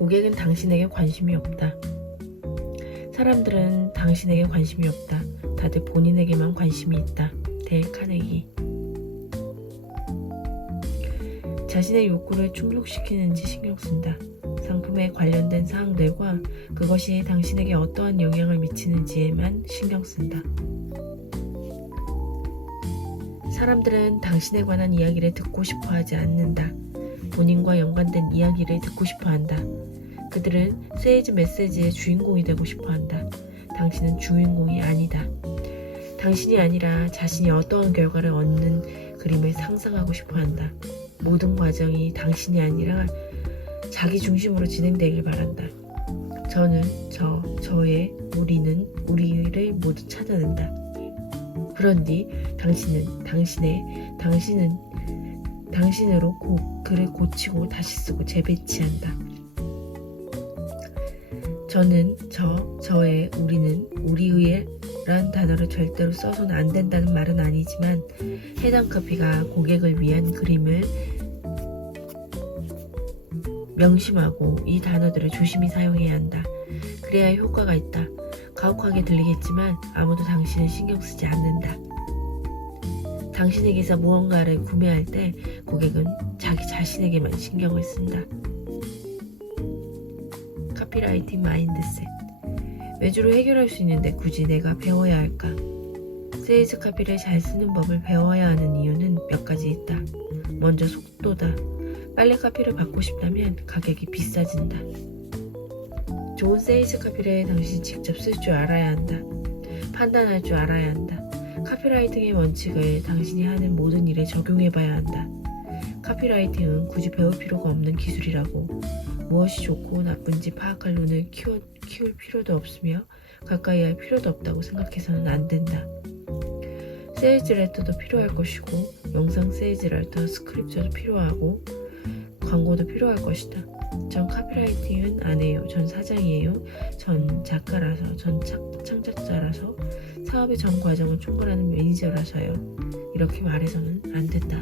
고객은 당신에게 관심이 없다. 사람들은 당신에게 관심이 없다. 다들 본인에게만 관심이 있다. 데일 카네기. 자신의 욕구를 충족시키는지 신경 쓴다. 상품에 관련된 사항들과 그것이 당신에게 어떠한 영향을 미치는지에만 신경 쓴다. 사람들은 당신에 관한 이야기를 듣고 싶어 하지 않는다. 본인과 연관된 이야기를 듣고 싶어 한다. 그들은 세일즈 메시지의 주인공이 되고 싶어 한다. 당신은 주인공이 아니다. 당신이 아니라 자신이 어떠한 결과를 얻는 그림을 상상하고 싶어 한다. 모든 과정이 당신이 아니라 자기 중심으로 진행되길 바란다. 저는, 저, 저의, 우리는, 우리를 모두 찾아낸다. 그런 뒤 당신은, 당신의, 당신은, 당신으로 고, 글을 고치고 다시 쓰고 재배치한다. 저는, 저, 저의, 우리는, 우리의 란 단어를 절대로 써서는 안 된다는 말은 아니지만 해당 커피가 고객을 위한 그림을 명심하고 이 단어들을 조심히 사용해야 한다. 그래야 효과가 있다. 가혹하게 들리겠지만 아무도 당신을 신경 쓰지 않는다. 당신에게서 무언가를 구매할 때 고객은 자기 자신에게만 신경을 쓴다. 카피라이팅 마인드셋. 외주로 해결할 수 있는데 굳이 내가 배워야 할까? 세일즈 카피를 잘 쓰는 법을 배워야 하는 이유는 몇 가지 있다. 먼저 속도다. 빨리 카피를 받고 싶다면 가격이 비싸진다. 좋은 세일즈 카피를 당신이 직접 쓸 줄 알아야 한다. 판단할 줄 알아야 한다. 카피라이팅의 원칙을 당신이 하는 모든 일에 적용해 봐야 한다. 카피라이팅은 굳이 배울 필요가 없는 기술이라고 무엇이 좋고 나쁜지 파악할 눈을 키워, 키울 필요도 없으며 가까이 할 필요도 없다고 생각해서는 안 된다. 세일즈 레터도 필요할 것이고 영상 세일즈 레터 스크립트도 필요하고 광고도 필요할 것이다. 전 카피라이팅은 안 해요. 전 사장이에요. 전 작가라서, 전 창, 창작자라서, 사업의 전 과정을 총괄하는 매니저라서요. 이렇게 말해서는 안 된다.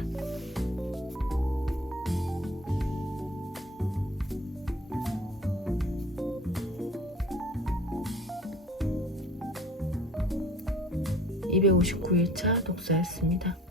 (259일차) 독서였습니다.